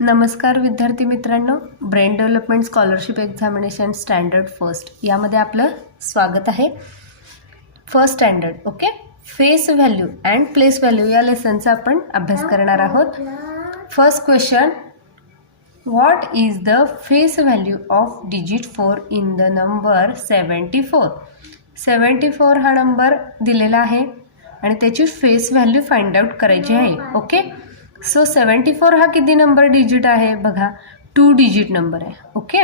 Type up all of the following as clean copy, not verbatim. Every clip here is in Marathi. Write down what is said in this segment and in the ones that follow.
नमस्कार विद्यार्थी मित्रांनो, brain development scholarship examination standard first यामध्ये आपलं स्वागत आहे. First standard okay. Face value and place value या लेसनचा आपण अभ्यास करणार आहोत. First question, what is the face value of digit 4 in the number 74. 74 हा नंबर दिलेला आहे आणि त्याची फेस व्हॅल्यू फाइंड आउट करायची आहे. ओके. सो 74 हा किती नंबर डिजिट आहे बघा, 2 डिजिट नंबर आहे. Okay,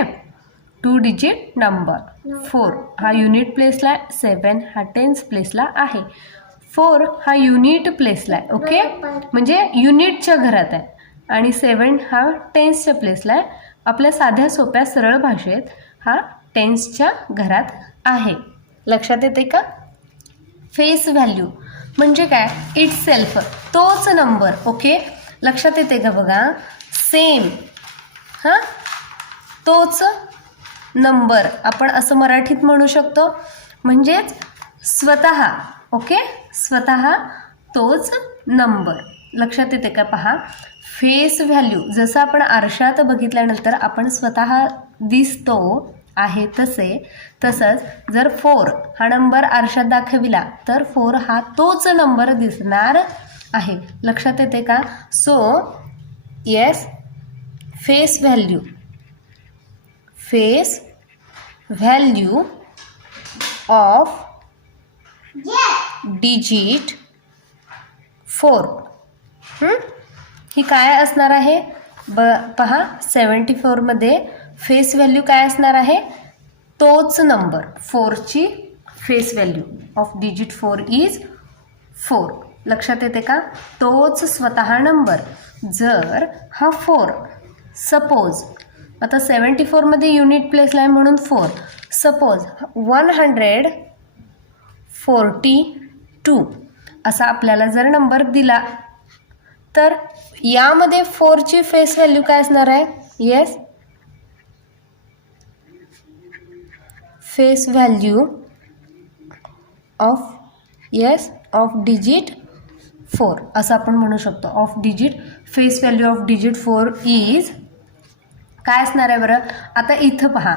2 digit number. 4 हा युनिट प्लेसला आहे, 7 हा टेन्स प्लेसला आहे. 4 हा युनिट प्लेसला आहे. ओके, म्हणजे युनिटच्या घरात आहे आणि 7 हा टेन्सच्या प्लेसला आहे. आपल्या साध्या सोप्या सरळ भाषेत हा टेन्सच्या घरात आहे. लक्षात येते का? फेस व्हॅल्यू म्हणजे काय? इट्स सेल्फ, तोच नंबर. ओके, लक्षात येते का बघा? सेम, हां, तोच नंबर आपण असं मराठीत म्हणू शकतो. म्हणजेच स्वतः. ओके, स्वतः तोच नंबर. लक्षात येते का? पहा, फेस व्हॅल्यू जसं आपण आरशात बघितल्यानंतर आपण स्वतः दिसतो आहे तसंच जर 4 हा नंबर आरशात दाखविला तर 4 हा तोच नंबर दिसणार आहे. लक्षात येते का? So yes, face value of digit 4 ही काय असणार आहे? पहा, 74 मध्ये फेस व्हॅल्यू काय असणार आहे? तोच नंबर. 4ची face value of digit 4 is 4. लक्षात येते का? तोच स्वतः नंबर. जर हा 4 सपोज आता 74 मध्ये युनिट प्लेसला आहे म्हणून 4, सपोज 142 असा आपल्याला जर नंबर दिला तर यामध्ये 4ची फेस व्हॅल्यू काय असणार आहे? Yes, face value of digit 4 असं आपण म्हणू शकतो. Of digit, face value of digit 4 is काय असणार आहे बरं? आता इथं पहा,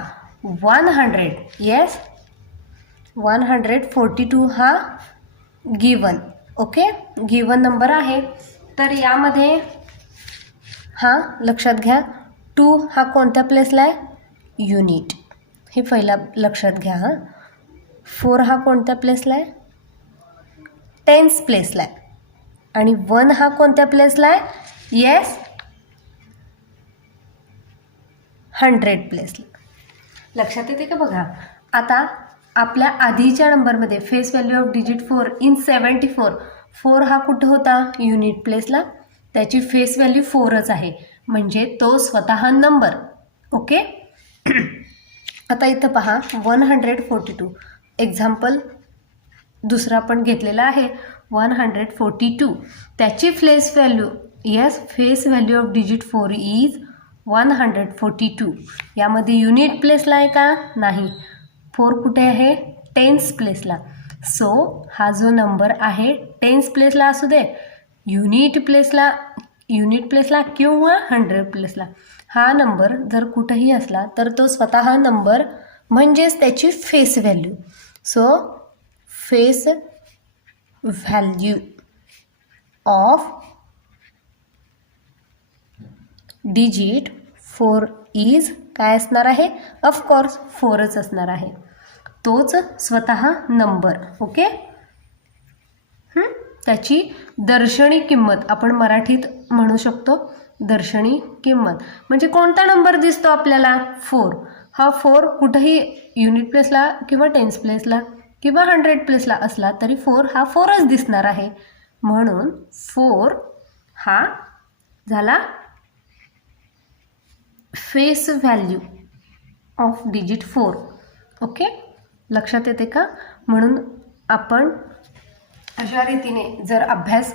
100, येस, 142 हा गिवन. ओके, गिवन नंबर आहे. तर यामध्ये हा लक्षात घ्या, 2 हा कोणत्या प्लेसला आहे? युनिट. हे पहिला लक्षात घ्या. हां, 4 हा कोणत्या प्लेसला आहे? टेन्स प्लेसला आहे. आणि 1 हा कोणत्या प्लेसला आहे? येस, 100 प्लेसला. लक्षात येते का बघा? आता आपल्या आधीच्या नंबरमध्ये face value of digit 4 in 74, 4 हा कुठं होता? युनिट प्लेसला. त्याची फेस व्हॅल्यू 4च आहे, म्हणजे तो स्वतः नंबर. ओके. आता इथं पहा, 142 एक्झाम्पल दुसरा पण घेतलेला आहे. 142 त्याची face value, yes, face value of digit 4 is 142. यामध्ये युनिट प्लेसला आहे का? नाही. 4 कुठे आहे? टेन्स प्लेसला. सो हा जो नंबर आहे टेन्स प्लेसला असू दे, युनिट प्लेसला किंवा 100 प्लेसला, हा नंबर जर कुठंही असला तर तो स्वतः नंबर म्हणजेच त्याची face value. So face value of digit 4 is काय असणार आहे? ऑफकोर्स 4च असणार आहे, तोच स्वतः नंबर. ओके. त्याची दर्शनी किंमत आपण मराठीत म्हणू शकतो. दर्शनी किंमत म्हणजे कोणता नंबर दिसतो आपल्याला? 4. हा 4 कुठंही युनिट प्लेसला किंवा टेन्स प्लेसला किंवा 100 प्लेसला असला तरी 4 हा 4च दिसणार आहे. म्हणून 4 हा झाला face value of digit 4. Okay, लक्षात येते का? म्हणून आपण अशा रीतीने जर अभ्यास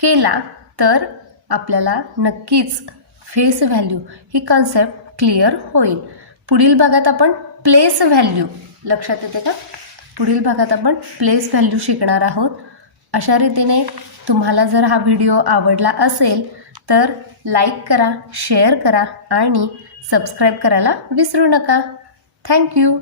केला तर आपल्याला नक्कीच फेस व्हॅल्यू ही कॉन्सेप्ट क्लिअर होईल. पुढील भागात आपण प्लेस व्हॅल्यू, लक्षात येते का? पुढील भागात आपण प्लेस व्हॅल्यू शिकणार आहोत. अशा रीतीने तुम्हाला जर हा व्हिडिओ आवडला असेल तर लाईक करा, शेअर करा आणि सबस्क्राईब करायला विसरू नका. थँक्यू.